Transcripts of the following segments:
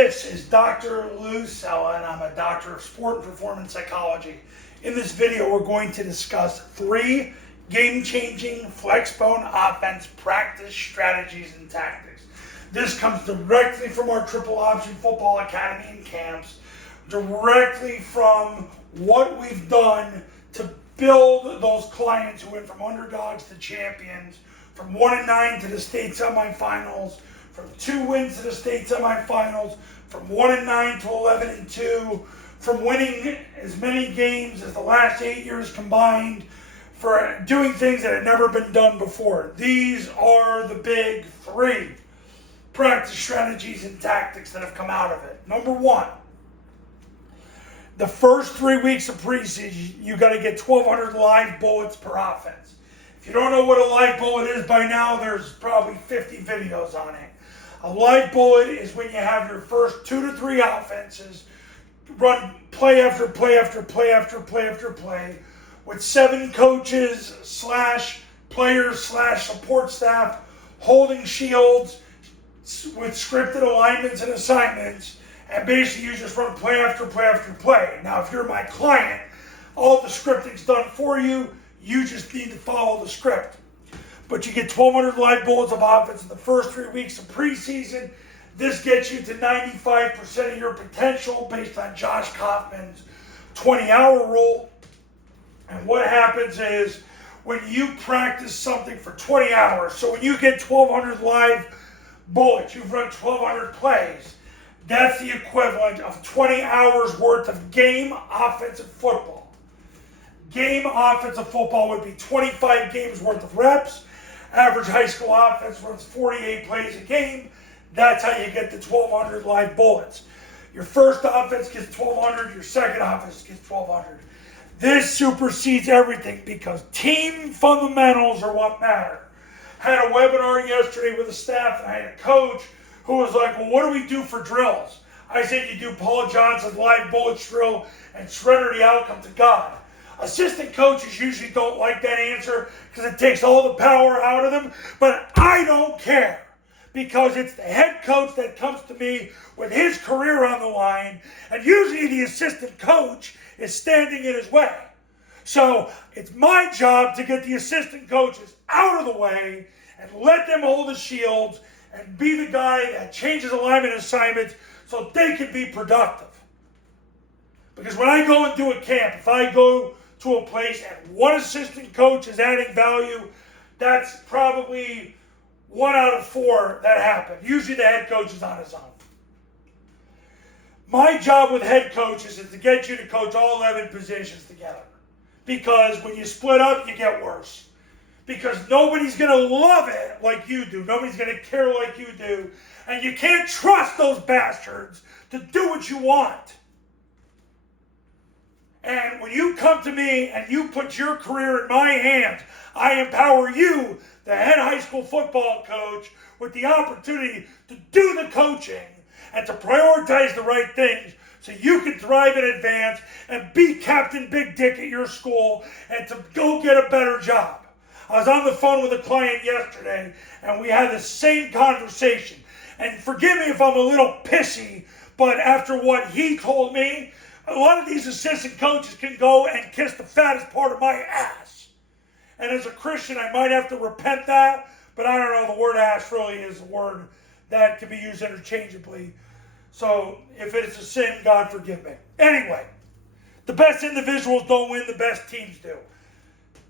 This is Dr. Lou Sella, and I'm a doctor of sport and performance psychology. In this video, we're going to discuss 3 game-changing Flexbone offense practice strategies and tactics. This comes directly from our Triple Option Football Academy and camps, directly from what we've done to build those clients who went from underdogs to champions, from 1-9 to the state semifinals, from 2 wins to the state semifinals, from 1-9 to 11-2, from winning as many games as the last 8 years combined, for doing things that had never been done before. These are the big 3 practice strategies and tactics that have come out of it. Number 1, the first 3 weeks of preseason, you got to get 1,200 live bullets per offense. If you don't know what a live bullet is by now, there's probably 50 videos on it. A live bullet is when you have your first 2 to 3 offenses run play after play after play after play after play with 7 coaches / players / support staff holding shields with scripted alignments and assignments, and basically you just run play after play after play. Now, if you're my client, all the scripting's done for you. You just need to follow the script. But you get 1,200 live bullets of offense in the first 3 weeks of preseason. This gets you to 95% of your potential based on Josh Kaufman's 20-hour rule. And what happens is when you practice something for 20 hours, so when you get 1,200 live bullets, you've run 1,200 plays, that's the equivalent of 20 hours worth of game offensive football. Game offensive football would be 25 games worth of reps. Average high school offense runs 48 plays a game. That's how you get the 1,200 live bullets. Your first offense gets 1,200. Your second offense gets 1,200. This supersedes everything because team fundamentals are what matter. I had a webinar yesterday with the staff, and I had a coach who was like, well, what do we do for drills? I said, you do Paul Johnson's live bullets drill and surrender the outcome to God. Assistant coaches usually don't like that answer because it takes all the power out of them, but I don't care because it's the head coach that comes to me with his career on the line, and usually the assistant coach is standing in his way. So it's my job to get the assistant coaches out of the way and let them hold the shields and be the guy that changes alignment assignments so they can be productive. Because when I go and do a camp, if I go to a place and one assistant coach is adding value, that's probably 1 out of 4 that happen. Usually the head coach is on his own. My job with head coaches is to get you to coach all 11 positions together. Because when you split up, you get worse. Because nobody's going to love it like you do. Nobody's going to care like you do. And you can't trust those bastards to do what you want. And when you come to me and you put your career in my hands, I empower you, the head high school football coach, with the opportunity to do the coaching and to prioritize the right things so you can thrive and advance and be Captain Big Dick at your school and to go get a better job. I was on the phone with a client yesterday and we had the same conversation. And forgive me if I'm a little pissy, but after what he told me, a lot of these assistant coaches can go and kiss the fattest part of my ass. And as a Christian, I might have to repent that, but I don't know, the word ass really is a word that can be used interchangeably. So if it's a sin, God forgive me. Anyway, the best individuals don't win, the best teams do.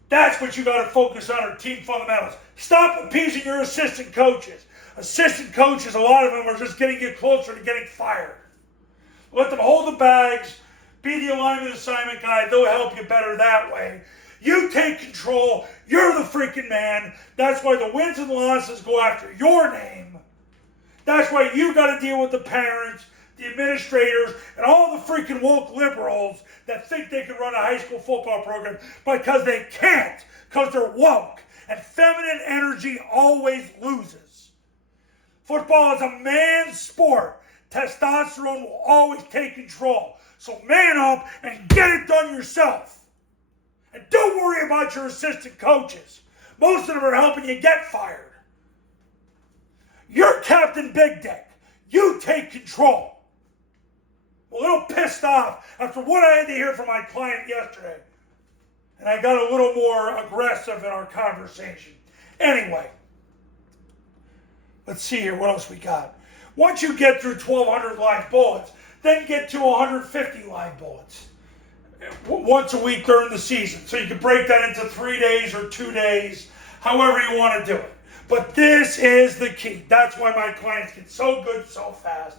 That's what you got to focus on, are team fundamentals. Stop appeasing your assistant coaches. Assistant coaches, a lot of them are just getting you closer to getting fired. Let them hold the bags, be the alignment assignment guy. They'll help you better that way. You take control. You're the freaking man. That's why the wins and losses go after your name. That's why you got to deal with the parents, the administrators, and all the freaking woke liberals that think they can run a high school football program because they can't, because they're woke. And feminine energy always loses. Football is a man's sport. Testosterone will always take control. So man up and get it done yourself. And don't worry about your assistant coaches. Most of them are helping you get fired. You're Captain Big Dick. You take control. I'm a little pissed off after what I had to hear from my client yesterday. And I got a little more aggressive in our conversation. Anyway, let's see here. What else we got? Once you get through 1,200 live bullets, then get to 150 live bullets once a week during the season. So you can break that into 3 days or 2 days, however you want to do it. But this is the key. That's why my clients get so good so fast.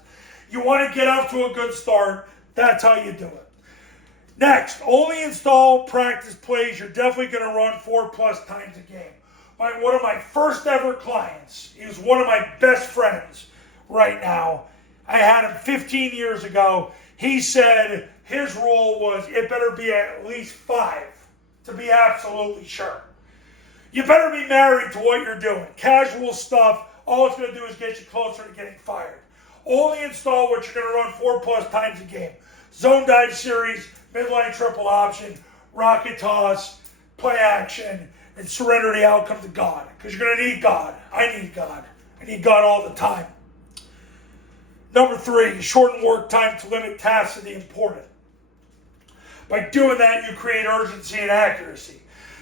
You want to get off to a good start. That's how you do it. Next, only install practice plays you're definitely going to run 4+ times a game. One of my first ever clients, he was one of my best friends right now. I had him 15 years ago. He said his rule was it better be at least 5 to be absolutely sure. You better be married to what you're doing. Casual stuff, all it's going to do is get you closer to getting fired. Only install what you're going to run 4+ times a game. Zone dive series, midline triple option, rocket toss, play action, and surrender the outcome to God. Because you're going to need God. I need God. I need God all the time. Number 3, shorten work time to limit tasks to the important. By doing that, you create urgency and accuracy.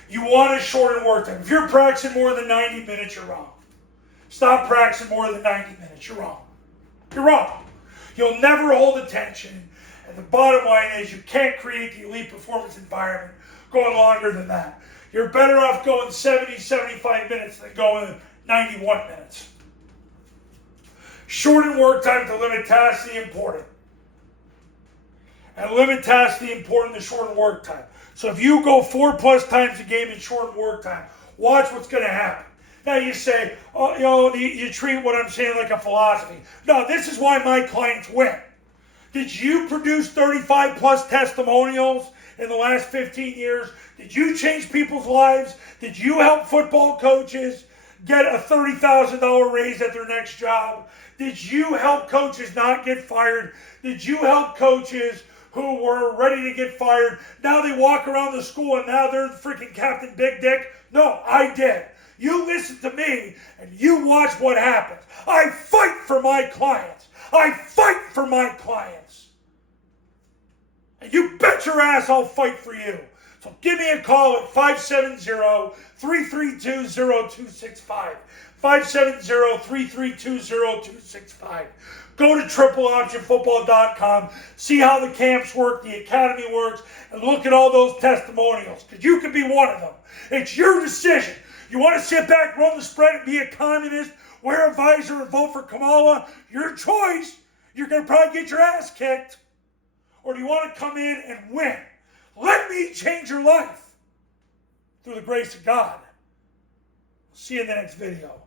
You want to shorten work time. If you're practicing more than 90 minutes, you're wrong. Stop practicing more than 90 minutes. You're wrong. You're wrong. You'll never hold attention. And the bottom line is you can't create the elite performance environment going longer than that. You're better off going 70, 75 minutes than going 91 minutes. Shorten work time to limit tasks to the important. And limit tasks to the important to shorten work time. So if you go 4+ times a game and shorten work time, watch what's going to happen. Now you say, oh, you treat what I'm saying like a philosophy. No, this is why my clients win. Did you produce 35+ testimonials in the last 15 years? Did you change people's lives? Did you help football coaches get a $30,000 raise at their next job? Did you help coaches not get fired? Did you help coaches who were ready to get fired? Now they walk around the school and now they're freaking Captain Big Dick? No, I did. You listen to me and you watch what happens. I fight for my clients. I fight for my clients. And you bet your ass I'll fight for you. So give me a call at 570-332-0265. 570-332-0265. Go to tripleoptionfootball.com, see how the camps work, the academy works, and look at all those testimonials, because you could be one of them. It's your decision. You want to sit back, run the spread, and be a communist, wear a visor, and vote for Kamala? Your choice. You're going to probably get your ass kicked. Or do you want to come in and win? Let me change your life through the grace of God. See you in the next video.